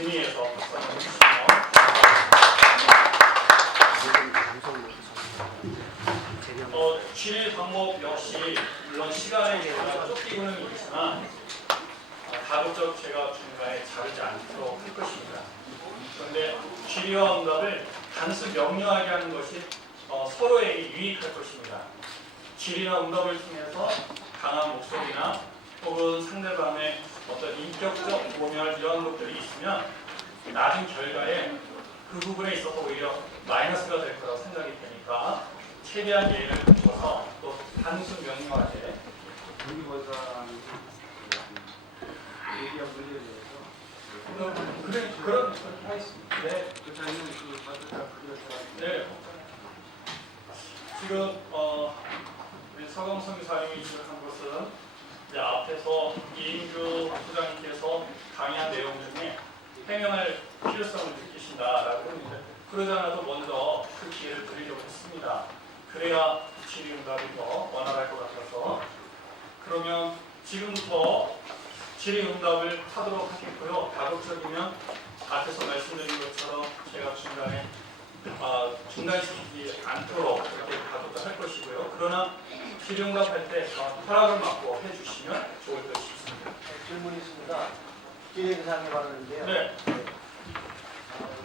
진리에서 박수 한번 해주시며 진리 방법 역시 물론 시간에 쫓기고는 있지만 가급적 제가 중간에 자르지 않도록 할 것입니다. 그런데 질의와 응답을 단순 명료하게 하는 것이 서로에게 유익할 것입니다. 질의나 응답을 통해서 강한 목소리나 혹은 상대방의 어떤 인격적 모멸 이런 것들이 있으면 나중 결과에 그 부분에 있어서 오히려 마이너스가 될 거라고 생각이 되니까 최대한 예의를 갖춰서 또 단순 명료하게 그런 네. 네. 지금 우리 서강선 교사님이 지적한 것은 이제 앞에서 이인규 부장님께서 강의한 내용 중에 해명할 필요성을 느끼신다라고 했는데 그러지 않아도 먼저 그 기회를 드리려고 했습니다. 그래야 질의응답이 더 원활할 것 같아서 그러면 지금부터 질의응답을 하도록 하겠고요. 가급적이면 앞에서 말씀드린 것처럼 제가 중단시키지 않도록 이렇게 가도록 할 것이고요. 그러나 질의응답할 때 허락을 받고 해주시면 좋을 것 싶습니다. 질문이 있습니다. 기획상에 받았는데요. 네.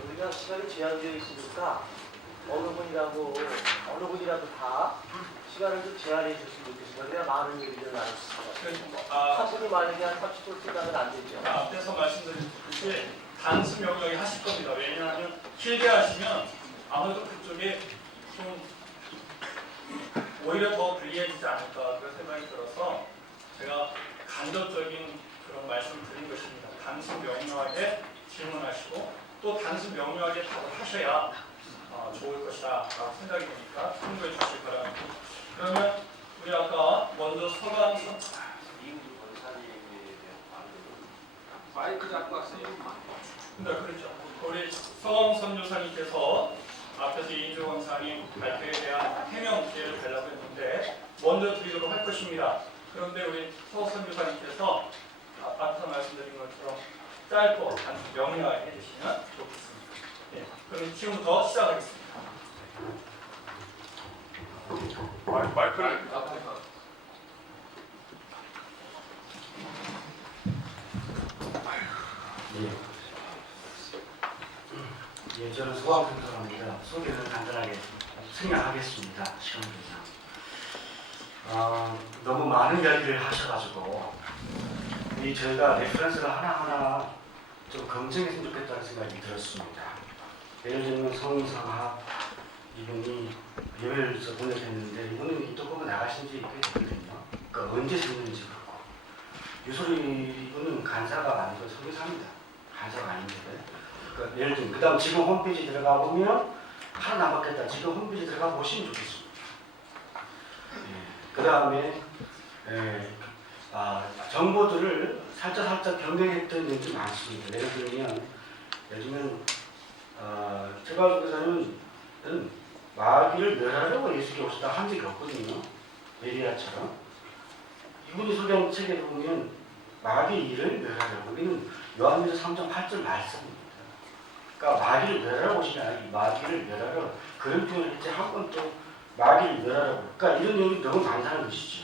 우리가 시간이 제한되어 있으니까 어느 분이라도 다 시간을 좀 제한해 주셨으면 좋겠습니다. 그래야 많은 얘기를 나눌 수 있습니다. 한 분이 만약에 한 30분 시간은 안 되죠. 앞에서 말씀드렸듯이 단순 명령이 하실 겁니다. 왜냐하면 길게 하시면 아무래도 그쪽에 좀 오히려 더 불리해지지 않을까 그런 생각이 들어서 제가 간접적인 그런 말씀을 드린 것입니다. 단순 명료하게 질문하시고 또 단순 명료하게 답을 하셔야 좋을 것이다 라고 생각이 되니까 참고해 주실 거랍니다. 그러면 우리 아까 먼저 서강선 마이크 잡고 왔어요. 네, 그렇죠. 우리 서강선 교사님께서 앞에서 이인주 강사님 발표에 대한 해명 기회를 달라고 했는데 먼저 드리도록 할 것입니다. 그런데 우리 서강선 교사님께서 앞서 말씀드린 것처럼 짧고 단순 명료하게 해주시면 좋겠습니다. 네, 그럼 지금부터 시작하겠습니다. 마이크를 예, 저는 소강선 사람입니다. 소개를 간단하게 생략하겠습니다. 시간 관계상. 너무 많은 이야기를 하셔가지고 저희가 레퍼런스를 하나하나 좀 검증했으면 좋겠다는 생각이 들었습니다. 예를 들면 성상학 이분이 예외에서 번역했는데 이분은 인터뷰가 나가신 지 꽤 됐거든요. 그러니까 언제 생겼는지 그렇고 유소리 이분은 간사가 아니고 성의사입니다. 간사가 아닌데 그러니까 예를 들면 그 다음 지금 홈페이지 들어가 보면 하나 남았겠다. 지금 홈페이지 들어가 보시면 좋겠습니다. 그 다음에 정보들을 살짝 변경했던 일들이 많습니다. 예를 들면 최가수 교사님은 마귀를 멸하려고 예수께 오셨다 한 적이 없거든요. 메리아처럼. 이분이 소개한 책에 보면 마귀의 일을 멸하려고. 우리는 요한일서 3장 8절 말씀입니다. 그러니까 마귀를 멸하러 오시지 않아요. 마귀를 멸하러 그런 표현을 했지 한 번 또 마귀를 멸하라고. 그러니까 이런 얘기 너무 많다는 것이죠.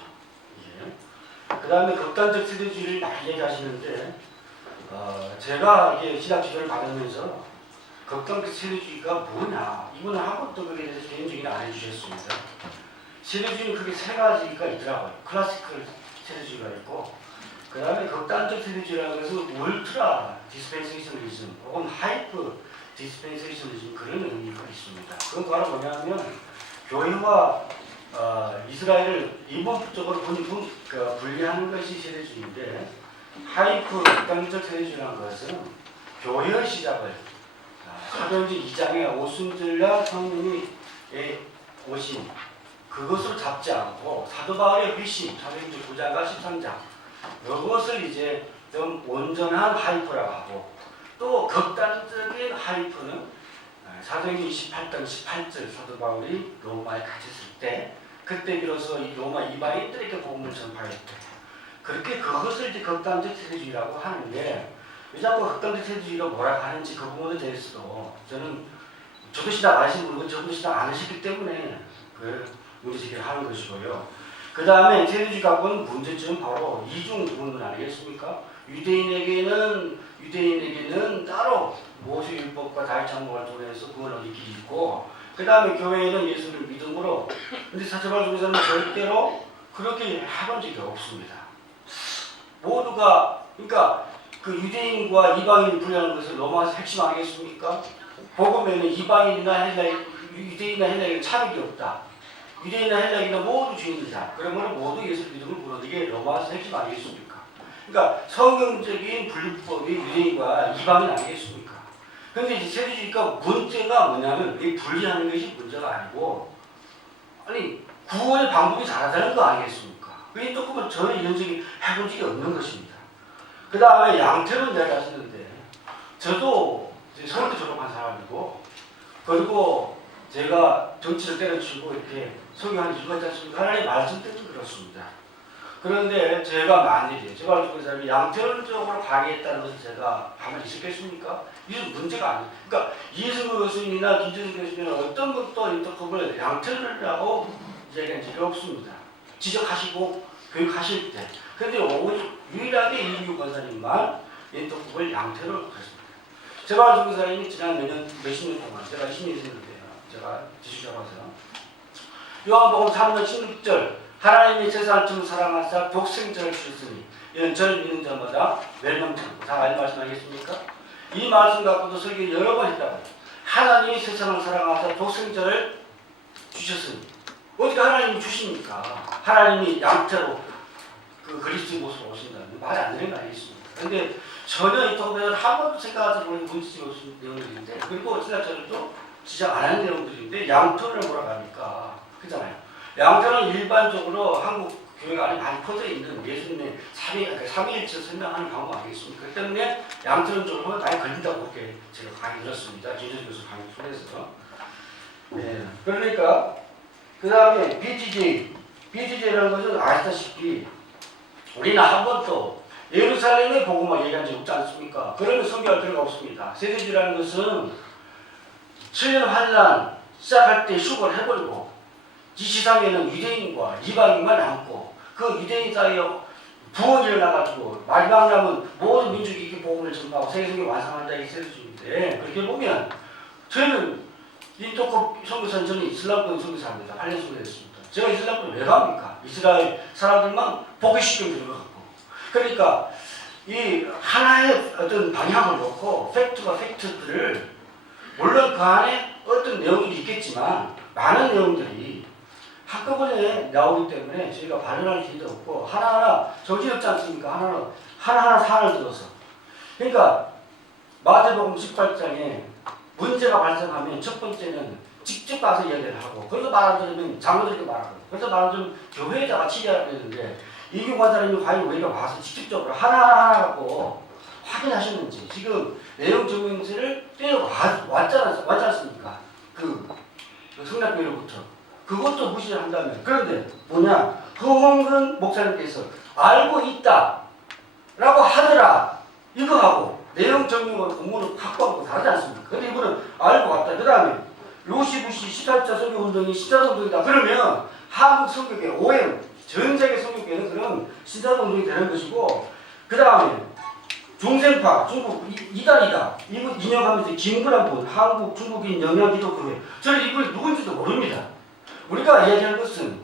그 다음에 극단적 세대주의를 많이 얘기하시는데 제가 이게 신학 지도를 받으면서 극단적 세대주의가 뭐냐 이분은 한 번도 그에 대해서 개인적인 안 해주셨습니다. 세대주의는 크게 세 가지가 있더라고요. 클래시컬 세대주의가 있고 그 다음에 극단적 세대주의라는 것은 울트라 디스펜세이셔널리즘 혹은 하이퍼 디스펜세이셔널리즘 그런 의미가 있습니다. 그건 바로 뭐냐면 교회와 이스라엘을 이분적으로 분리하는 것이 세대주의인데 하이퍼 극단적 세대주의라는 것은 교회의 시작을 사도행전 2장에 오순절날 성령이 오신 그것으로 잡지 않고 사도 바울의 회심 사도행전 9장과 13장 이것을 이제 좀 온전한 하이퍼라고 하고 또 극단적인 하이퍼는 사도행전 28장 18절 사도 바울이 로마에 갇혔을 때 그때 비로소 이 로마 이방인들에게 복음을 전파했다. 그렇게 그것을 이제 극단적 세대주의라고 하는데 왜 자꾸 극단적 세대주의가 뭐라 하는지 그 부분에 대해서도 저도 신앙 안 하시는 분은 저도 신앙 안 하셨기 때문에 그 문제제기를 하는 것이고요. 그 다음에 세대주의 갖고는 문제점은 바로 이중 구분 아니겠습니까? 유대인에게는 따로 모세율법과 다윗장로를 통해서 구원을 얻기 있고, 그 다음에 교회에는 예수를 믿음으로. 근데 사제발 중에서는 절대로 그렇게 해본 적이 없습니다. 모두가 그러니까 그 유대인과 이방인을 분리하는 것은 로마서 핵심 아니겠습니까? 복음에는 이방인이나 유대인이나 헬라인은 차별이 없다. 유대인이나 헬라인은 모두 주인이다. 그러므로 모두 예수를 믿음을 부르는 게 로마서 핵심 아니겠습니까? 그러니까 성경적인 분류법이 유대인과 이방인 아니겠습니까? 그런데 이제 세대주의가 문제가 뭐냐면 이 분리하는 것이 문제가 아니고, 아니 구원의 방법이 다르다는 거 아니겠습니까? 그게 조금은 저는 이런 적이 해본 적이 없는 것입니다. 그 다음에 양태론 이야기하시는데, 저도 서울대 졸업한 사람이고, 그리고 제가 정치를 때려치고 이렇게 설교한 이유가 있지 않습니까? 하나님의 말씀 때문에 그렇습니다. 그런데 제가 만일에 제가 알고 있는 사람이 양태론적으로 강의했다는 것을 제가 가만히 있었겠습니까? 이건 문제가 아니에요. 그러니까 이승우 교수님이나 김재승 교수님은 어떤 것도 인터컵을 양태론이라고 이야기한 적이 없습니다. 지적하시고 교육하실 때. 그런데 오직 유일하게 이승우 권사님만 인터컵을 양태론으로 했습니다. 제가 알고 있는 사람이 지난 몇십 년 동안, 제가 20년 됐는데요. 제가 지식자라서 요한복음 3장 16절 하나님이 세상을 처음 사랑하사 독생자를 주셨으니 이는 저를 믿는 자마다 멸망치 않고, 다 알는 말씀 아니겠습니까? 이 말씀 갖고도 설교 여러 번 했다고. 하나님이 세상을 사랑하사 독생자를 주셨으니 어떻게 하나님이 주십니까? 하나님이 양태로 그 그리스도의 모습으로 오신다는 말이 안 되는 거 아니겠습니까? 근데 전혀 이 토크에서 한 번도 생각하지 못한 문제적인 내용들인데, 그리고 신학자들도 지적 안 하는 내용들인데 양태를 뭐라고 합니까? 그잖아요. 양태는 일반적으로 한국 교회가 안에 많이 퍼져 있는 예수님의 삼위일체를 설명하는 방법 아니겠습니까? 그렇기 때문에 양태론 쪽으로 많이 걸린다고 그렇게 제가 강의 들었습니다. 김재승 교수 강의 통해서. 네. 그러니까 그 다음에 BTJ라는 것은 아시다시피 우리는 한 번도 예루살렘의 복음만 얘기한 적이 없지 않습니까? 그러면 성경할 필요가 없습니다. 세대주의라는 것은 7년 환란 시작할 때 휴거를 해버리고 이 시상에는 유대인과 이방인만 남고 그 유대인 사이에 부흥이 일어나가지고 마지막 남은 모든 민족이 이 복음을 전파하고 세계성경 완성한다 이 세대주의인데, 그렇게 보면 저는 인터컵 선교사는 저는 이슬람권 선교사입니다. 8년 선교했습니다. 제가 이슬람권을 왜 갑니까? 이스라엘 사람들만 복귀시키면 되는 것 같고. 그러니까 이 하나의 어떤 방향을 놓고 팩트들을, 물론 그 안에 어떤 내용들이 있겠지만 많은 내용들이 한꺼번에 나오기 때문에 저희가 발언할 기회도 없고 하나하나 정신없지 않습니까? 하나하나 사안을 들어서. 그러니까 마태복음 18장에 문제가 발생하면 첫 번째는 직접 가서 이야기를 하고, 그래서 말 안 들으면 장로들에게 말하고, 그래서 말 안 들으면 교회에다가 치료해야 되는데, 이규관 사람이 과연 우리가 와서 직접적으로 하나하나 하고 확인하셨는지, 지금 내용 증명서를 떼어왔지 않습니까? 그 성락교회로부터. 그것도 무시를 한다면. 그런데 뭐냐? 허홍근 목사님께서 알고 있다 라고 하더라, 이거하고 내용 증명으로 공문을 확보하고 다르지 않습니까? 근데 이분은 알고 왔다. 그 다음에 로시부시 14차 선교운동이 신사동운동이다. 그러면 한국 선교계 OM 전 세계 선교계는 그런 신사동운동이 되는 것이고, 그 다음에 중생파 중국 이단이다. 이분 인용하면서 김구란 분 한국 중국인 영양기독교회, 저는 이분이 누군지도 모릅니다. 우리가 이야기하는 것은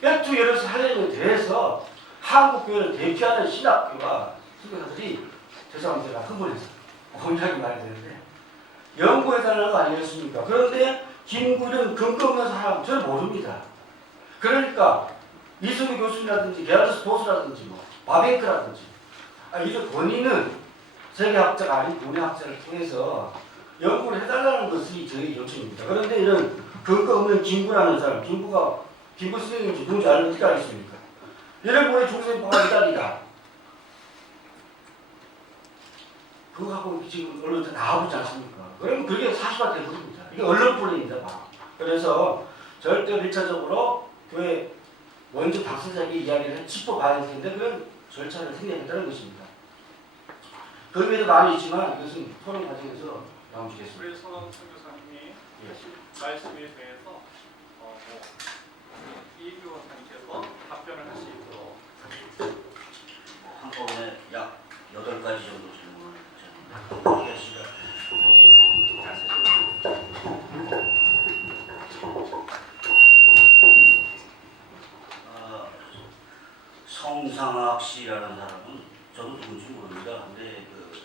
뼈투 열어서 하려는 대해서 한국 교회를 대표하는 신학교가 선교사들이, 죄송합니다 제가 흥분해서 공약이 말이 되는데 연구해달라는 거 아니겠습니까? 그런데 김구련 근거 없는 사람 저는 모릅니다. 그러니까 이승우 교수님이라든지 게라르스 보스라든지 뭐 바베크라든지 이런 본인은 세계학자가 아닌 문해학자를 통해서 연구를 해달라는 것이 저희 요청입니다. 그런데 이런 근거 없는 김구라는 사람, 김구 선생님이 누군지 알면 어떻게 알겠습니까? 이런 분의 중생파가 이단이다. 그거 갖고 지금 언론에 나와보지 않습니까? 그러면 그게 사실화 되거든요. 이게 언론뿐입니다. 그래서 절대 1차적으로 교회 먼저 박사장이 이야기를 짚어봐야 되는데 그런 절차를 생략했다는 것입니다. 그 외에도 많이 있지만 이것은 토론 과정에서 나오시겠습니다. 우리 손원순 교사님이 예. 말씀에 대해서 이규 원장님께서 답변을 할 수 있도록 한꺼번에 약 8가지 정도 질문을 드리겠습니다. 성상학 씨라는 사람은 저도 누군지 모릅니다. 근데 그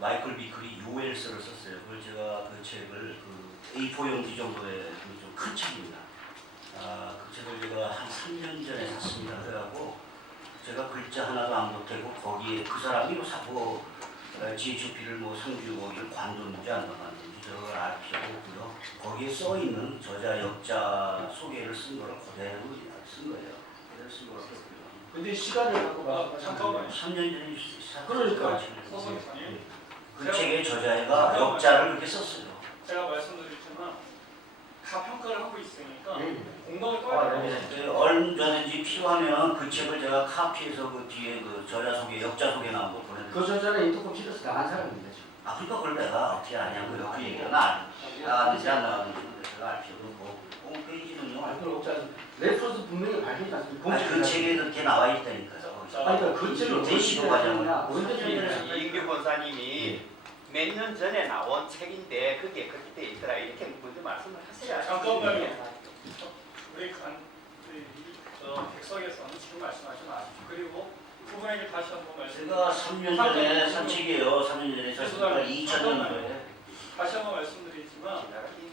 마이클 비클이 요엘서를 썼어요. 그걸 제가 그 책을 그 A4 용지 정도의 좀 큰 책입니다. 그 책을 제가 한 3년 전에 샀습니다. 그래갖고 제가 글자 하나도 안 보태고 거기에 그 사람이 뭐 사고 GHP를 뭐 상주 거기를 관뒀는지 안 관뒀는지 저걸 알 필요가 없고요. 거기에 써 있는 저자 역자 소개를 쓴 거를 그대로 쓴 거예요. 그대로 쓴 거밖에 없고요. 근데 시간을 갖고 잠깐만요. 3년 전에 그러니까. 서선 교사님, 그 책의 저자가 역자를 그렇게 썼어요. 제가 말씀드렸지만 다 평가를 하고 있으니까 예. 공방을 아, 떠야 네. 돼요. 얼마든지 필요하면 그 책을 제가 카피해서 그 뒤에 그 저자 소개, 역자 소개 나온 거 그 보내드릴게요. 저자는 인터콤 실에서 나간 사람입니다. 지금. 그러니까 그걸 내가 어떻게 아냐고 그 얘기가 나왔는지 안 나왔는지 제가 알 필요도 없고 홈페이지는요. 마이클 옥자는 레퍼런스 분명히 밝혀지 않습니까? 그 책에 그렇게 나와 있다니까요. 아니, 그러니까 그 책을 제15 과정. 이인규 권사님이 몇 년 전에 나온 책인데 그게 그렇게 돼 있더라 이렇게 먼저 말씀을 하셔야 잠깐만요. 우리 백석에서는 지금 말씀하지 마십시오. 그리고 부분에게 다시 한번 제가 3년 전에 산 책이에요. 3년 전에 샀으니까 2000년도에. 다시 한번 말씀드리지만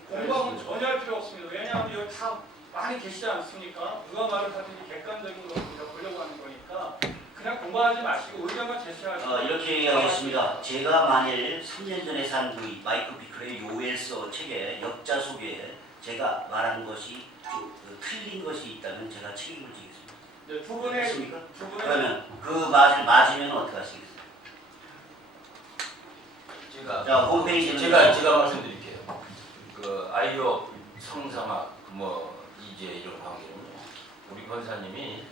공방은 전혀 할 필요 없습니다. 왜냐하면 여기 다 많이 계시지 않습니까? 누가 말을 하든지 객관적인 것을 우리가 보려고 하는 거니까 그냥 공방하지 마시고 의견만 제시하시고 이렇게 얘기하겠습니다. 제가 만일 3년 전에 산 그 마이클 비클의 요엘서 책의 역자 소개에 제가 말한 것이 틀린 것이 있다면 제가 책임을 지겠습니다. 네, 두 분의 됐습니까? 두 분의 그러면 그 말을 맞으면 어떻게 하시겠어요? 자, 홈페이지는 제가 말씀드릴게요. 그 아이오 성상학 뭐 이제 이런 관계는요. 우리 권사님이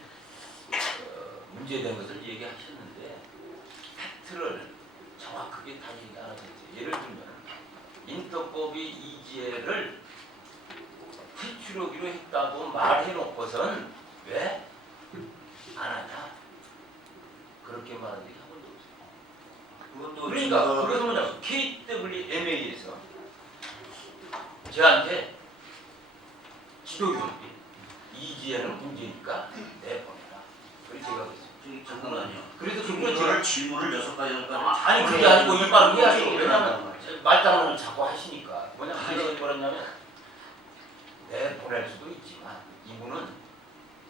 문제된 것을 얘기하셨는데 팩트를 정확하게 다지지 않았어요. 예를 들면 인터법이 이지혜를 퇴출하기로 했다고 말해놓고선 왜 안 하냐? 그렇게 말한 적이 한 번도 없어요. 그것도 그러니까 지금 그것은 뭐냐 KWMA에서 저한테 지도교육이 이지혜는 문제니까 내보내라. 그래서 제가 그랬어요. 잠깐만요. 그래서 그거를 그걸 질문을 6가지 아니 그게 아니고 이빨을 해야죠. 왜냐면 말장난을 자꾸 하시니까 뭐냐면 제가 뭐랬냐면 내보낼 수도 있지만 이분은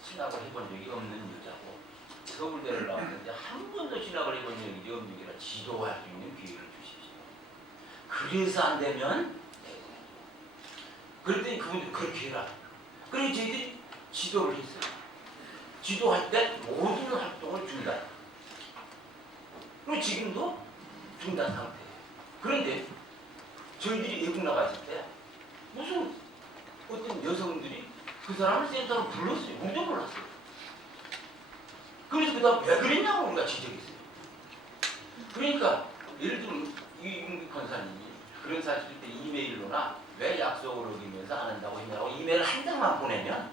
신학을 해본 적이 없는 여자고 서울대를 나왔는데 한 번도 신학을 해본 적이 없는 여자라 지도할 수 있는 기회를 주십시오. 그래서 안 되면 그랬더니 그분들이 그렇게 해라. 그래서 저희들이 지도를 했어요. 지도할 때 모든 활동을 중단. 그리고 지금도 중단 상태예요. 그런데 저희들이 외국 나갔을 때 무슨 어떤 여성들이 그 사람을 센터로 불렀어요. 우리도 몰랐어요. 그래서 그 다음 왜 그랬냐고 우리가 지적했어요. 그러니까 예를 들면 이윤기 권사님이 그런 사실 때 이메일로나 왜 약속을 어기면서 안 한다고 했냐고 이메일 한 장만 보내면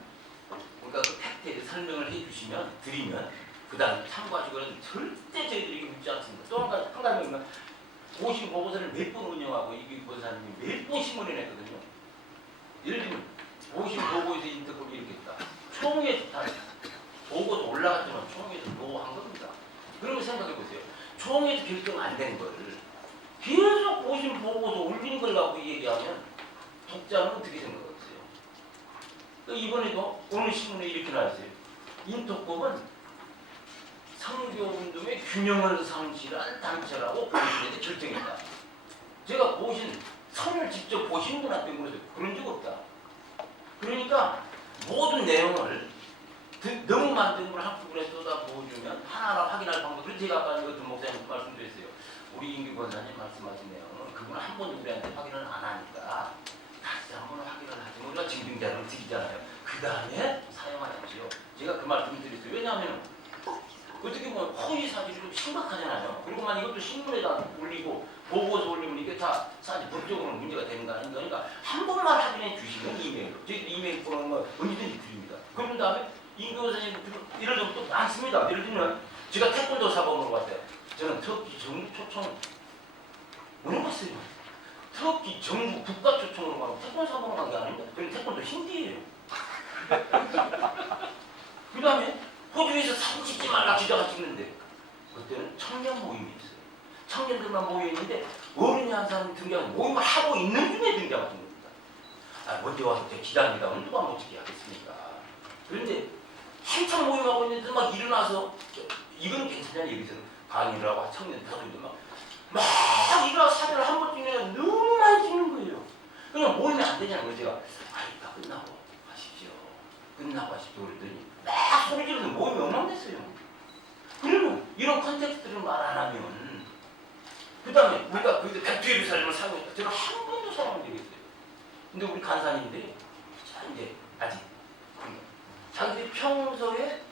그러니까 그 팩트에 설명을 해주시면 드리면 그 다음 참고하시고는 절대 저희들이 묻지 않습니다. 또 한 가지는 고시 보고서를 몇 번 운영하고 이게 권사님이 몇 번 신문에 냈거든요. 예를 들면 고시 보고에서 인터뷰를 이렇게 했다. 총회에서 다 보고도 올라갔지만 총회에서 노한 겁니다. 그러면 생각해보세요. 총회에서 결정 안 된 거를 계속 고시 보고서 올린 걸 갖고 얘기하면 독자는 어떻게 생각하겠어요? 이번에도 오늘 신문에 이렇게 나왔어요. 인터법은 성교운동의 균형을 상실한 단체라고 고신에서 결정했다. 제가 고신, 성을 직접 보신 분한테 물어서 그런 적 없다. 그러니까 모든 내용을 너무 많은 걸 한꺼번에 쏟아부어주면 하나하나 확인할 방법. 그래서 제가 아까 그 목사님 말씀드렸어요. 우리 임기 권사님 말씀하신 내용은 그분은 한 번도 우리한테 확인을 안 하니까 다시 한번 확인을 하지. 우리가 증빙자료를 드리잖아요. 그 다음에 사용하십시오. 제가 그 말씀을 드렸어요. 왜냐하면 어떻게 보면 허위 사실이 좀 심각하잖아요. 그리고만 이것도 신문에다 올리고 보고서 올리면 이게 다 사실 법적으로 문제가 되는 거 아닌가. 그러니까 한 번만 확인해 주시면 이메일로. 저희 이메일 번호는 뭐 언제든지 드립니다. 그런 다음에 임교호 선생님 예를 들면 또 많습니다. 예를 들면 제가 태권도 사범으로 갔어요. 저는 터키 정부 초청 물어봤어요. 터키 정부 국가 초청으로 가고 태권도 사범으로 간 게 아닙니다. 그럼 태권도 힌디예요. 그 다음에 호주에서 사진 찍지 말라 기자가 찍는데 그때는 청년 모임이 있어요. 청년들만 모여있는데 어른이 한 사람이 등장 모임을 하고 있는 중에 등장을 한 겁니다. 아, 먼저 와서 제 기자입니다. 누가 못 찍게 하겠습니까? 그런데 한참 모임하고 있는데 막 일어나서 이건 괜찮냐 여기서 강의를 하고 청년들 하고 있는데 막 일어나서 사진을 한 번 찍으면 너무 많이 찍는 거예요. 그냥 모이면 안 되냐는 거예요. 제가 다 끝나고 가십시오. 끝나고 가십시오. 그랬더니 막 소리 지르면서 모임이 엉망됐어요. 그러면 이런 컨텍스트를 말 안 하면 그 다음에 우리가 거기서 백두의 살림을 살고 있다. 제가 한 번도 사용한 적이 없어요. 근데 우리 간사님들이 자 이제 아직 자기들이 평소에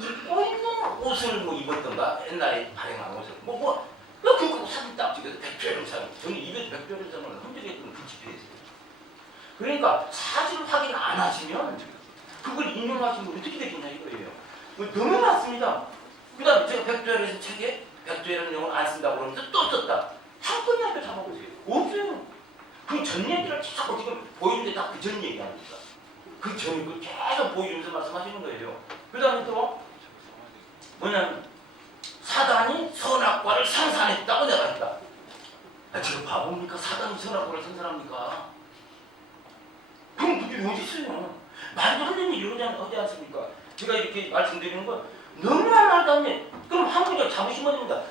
입고 있는 옷을 뭐 입었던가 옛날에 발행한 옷을 그거 사진 딱 찍어서 백두의 살림 저는 입에서 백두의 살림을 흔들렸던 그 집회였어요. 그러니까 사진 확인 안 하시면 그걸 인용하시면 어떻게 되겠냐 이거예요. 너무 많습니다. 그 다음에 제가 백두혈의 책에 백두혈은 영어를 안 쓴다고 그러면서 또 썼다. 한 건이 앞에 잡아보세요. 없어요. 그 전 얘기를 자꾸 지금 보이는데 다 그 전 얘기 아닙니까? 그 전 얘기를 계속 보여주면서 말씀하시는 거예요. 그 다음에 또 뭐냐면 사단이 선악과를 생산했다고 내가 했다. 제가 바보입니까? 사단이 선악과를 생산합니까? 그럼 그게 어디 있어요? 말도 안 되는 얘기 하지 않습니까? 제가 이렇게 말씀드리는 건 너무나 말도 안 돼. 그럼 한국에 자부심은 됩니다.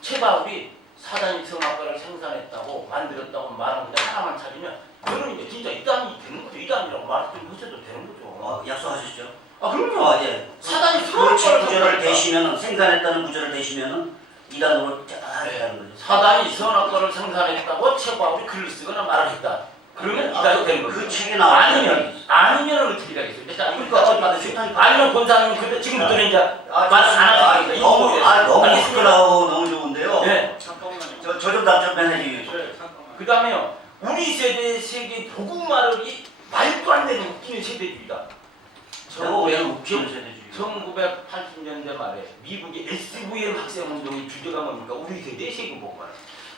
최바울이 사단이 선악과를 생산했다고 만들었다고 말하는 데 하나만 찾으면 저는 이제 진짜 이단이 되는 거죠. 이단이라고 말을 좀 하셔도 되는 거죠. 약속하셨죠? 그럼요. 예. 사단이 그 선악과를 구절을 대시면 생산했다는 구절을 대시면은 이단으로 짜다는 거죠. 사단이 선악과를 생산했다고 최바울이 글을 쓰거나 말을 했다. 그러면 이단이 되는 거죠. 그 책에 나와 아니면 어떻게 되겠어요? 그러니까 아니면 권사님은 근데 지금부터는 이제 말 안 하니까 너무 부끄러워 너무 좋은데요. 네. 잠깐만요. 저 좀 답변해 주세요. 네, 잠깐만. 그 다음에요. 우리 세대 세계 복음화력이 말도 안 되는 웃기는 세대주의다. 저거 왜 웃기는 세대주의? 1980년대 말에 미국의 SVM 학생운동의 주제가 뭡니까? 우리 세대 세계 복음화.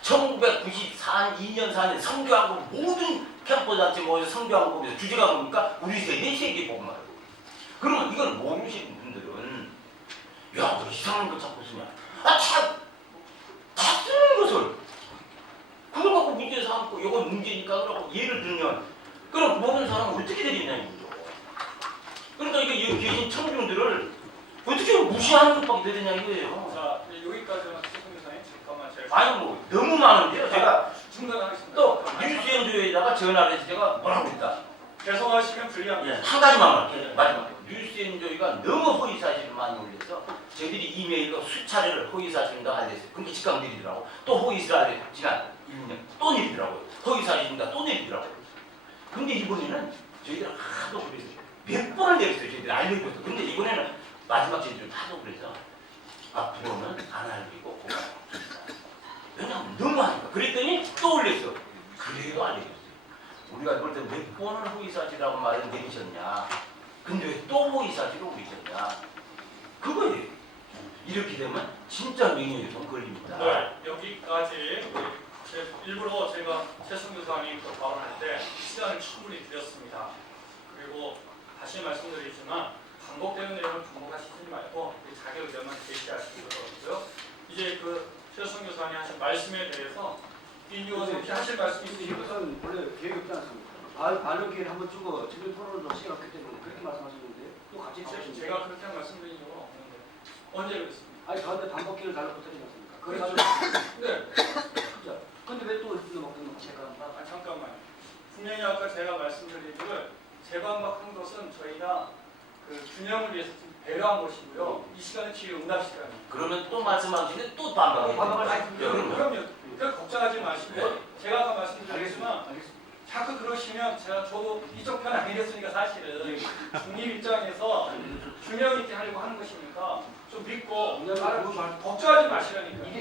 1994년 4년 성교한국 모든 캠퍼스한테 모여서 성교한국에서 주제가 뭡니까? 우리 세대 세계 복음화. 그러면 이걸 모르시는 분들은 야, 너 이상한 거 자꾸 쓰냐? 다 쓰는 것을 그걸 갖고 문제 삼고 이건 문제니까 그러고 예를 들면 그럼 모르는 사람은 어떻게 되겠냐 이거죠. 그러니까 이게 여기 계신 청중들을 어떻게 무시하는 것밖에 되느냐 이거예요. 자, 여기까지만 최승규사님 잠깐만 제가 아니 뭐 너무 많은데요. 제가 중단하겠습니다. 또 뉴스엔조에다가 전화를 해서 제가 뭐라고 했다. 계속하시면 불리합니다. 한 가지만 말할게요. 마지막. 뉴스엔조이가 너무 허위 사실을 많이 올려서 저희들이 이메일로 수차례를 허위 사실인가 알렸어요. 그러니까 직감 내리더라고. 또 허위 사실 지난 1년 또 내리더라고요. 허위 사실인가 또 내리더라고요. 근데 이번에는 저희들 하도 그래서 몇 번을 내렸어요. 저희들 알려줬어. 근데 이번에는 마지막 저희들 하도 그래서 앞으로는 안 알리고 왜냐면 너무 하니까. 그랬더니 또 올렸어. 그래도 알려줬어요. 우리가 볼 때 몇 번을 허위 사실이라고 말을 내리셨냐. 근데 왜 또 허위 사실을 올리셨냐. 그거예요. 이렇게 되면 진짜 명예훼손 걸립니다. 네, 여기까지 일부러 제가 최승규 교수님 또 발언할 때 시간을 충분히 드렸습니다. 그리고 다시 말씀드리지만 반복되는 내용을 반복하시지 말고 자기 의견만 제시하시기 바라고요. 이제 그 최승규 교수님 하신 말씀에 대해서 인유원 혹시 하실 말씀이 있으시면 이것은 원래 계획이 없지 않습니까? 반론 기회를 한번 주고 지금 토론을 시간 없기 때문에 그렇게 말씀하셨는데 또 같이 하셨습니다. 제가 그렇게 말씀드린 적은 없는데 언제 그랬습니까? 아니 저한테 반복기를 달라고 했지 않습니까? 그래가지고 네. 그죠? 근데 왜 또 먹는 거 제가 잠깐만요. 분명히 아까 제가 말씀드린 재반박한 것은 저희가 그 균형을 위해서 좀 배려한 것이고요. 이 시간은 기회 응답 시간입니다. 그러면 또 말씀하시는데 또 반박해요. 그럼요. 그 걱정하지 마시고 제가 아까 말씀드렸지만 알겠습니다. 자꾸 그러시면 저도 이쪽 편 아니겠습니까? 사실은 중립 입장에서 균형 있게 하려고 하는 것이니까 좀 걱정하지 마시라니까. 이게